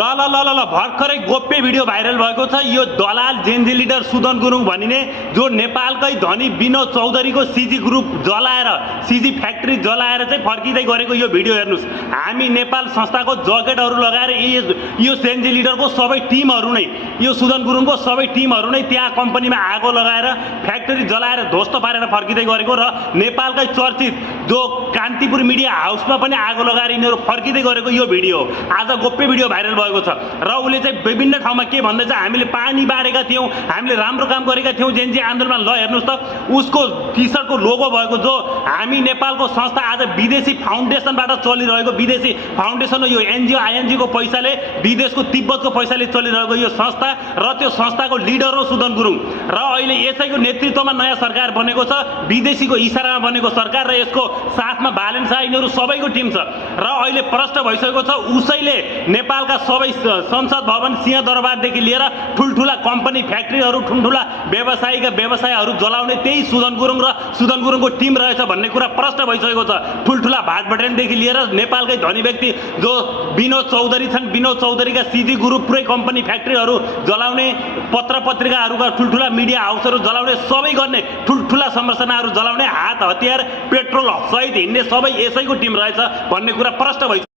ल ल ल ल ल भर्खरै गोप्य भिडियो भाइरल भएको छ। यो दलाल जेनजी लिडर सुदन गुरुङ भनिने जो नेपालकै धनी विनोद चौधरीको सीजी ग्रुप जलाएर सीजी फ्याक्ट्री जलाएर चाहिँ फर्किँदै गरेको यो भिडियो हेर्नुस्। हामी नेपाल संस्थाको जकेटहरू लगाएर यो जेनजी लिडरको सबै टिमहरू नै यो सुदन गुरुङको सबै टिमहरू नै त्यहाँ कम्पनीमा आगो लगाएर फ्याक्ट्री जलाएर ध्वस्त पारेर फर्किँदै गरेको र नेपालकै चर्चित जो कान्तिपुर मिडिया हाउसमा पनि आगो लगाएर यिनीहरू फर्किँदै गरेको यो भिडियो आज गोप्य भिडियो भाइरल भएको छ। र उसले चाहिँ विभिन्न ठाउँमा के भन्दैछ, हामीले पानी बारेका थियौँ, हामीले राम्रो काम गरेका थियौँ जेनजी आन्दोलनमा। ल हेर्नुहोस् त उसको टी सर्टको लोगो भएको जो हामी नेपालको संस्था आज विदेशी फाउन्डेसनबाट चलिरहेको विदेशी फाउन्डेसन यो एनजिओ आइएनजीको पैसाले विदेशको तिब्बतको पैसाले चलिरहेको यो संस्था र त्यो संस्थाको लिडर हो सुदन गुरुङ। र अहिले यसैको नेतृत्वमा नयाँ सरकार बनेको छ, विदेशीको इसारामा बनेको सरकार र यसको साथमा बालेन शाह यिनीहरू सबैको टिम छ। र अहिले प्रष्ट भइसकेको छ उसैले नेपालका सबै संसद भवन सिंहदरबारदेखि लिएर ठुल्ठुला कम्पनी फ्याक्ट्रीहरू ठुल्ठुला व्यवसायहरू जलाउने त्यही सुदन गुरुङ र सुदन गुरुङको टिम रहेछ भन्ने कुरा प्रष्ट भइसकेको छ। ठुल्ठुला भाटबटेनदेखि लिएर नेपालकै धनी व्यक्ति जो विनोद चौधरी छन्, विनोद चौधरीका सीजी ग्रुप पुरै कम्पनी फ्याक्ट्रीहरू जलाउने, पत्र पत्रिकाहरूका ठुल्ठुला मिडिया हाउसहरू जलाउने, सबै गर्ने ठुल्ठुला संरचनाहरू जलाउने, हात हतियार पेट्रोल सहित हिँड्ने सबै यसैको टिम रहेछ भन्ने कुरा प्रष्ट भइसक्यो।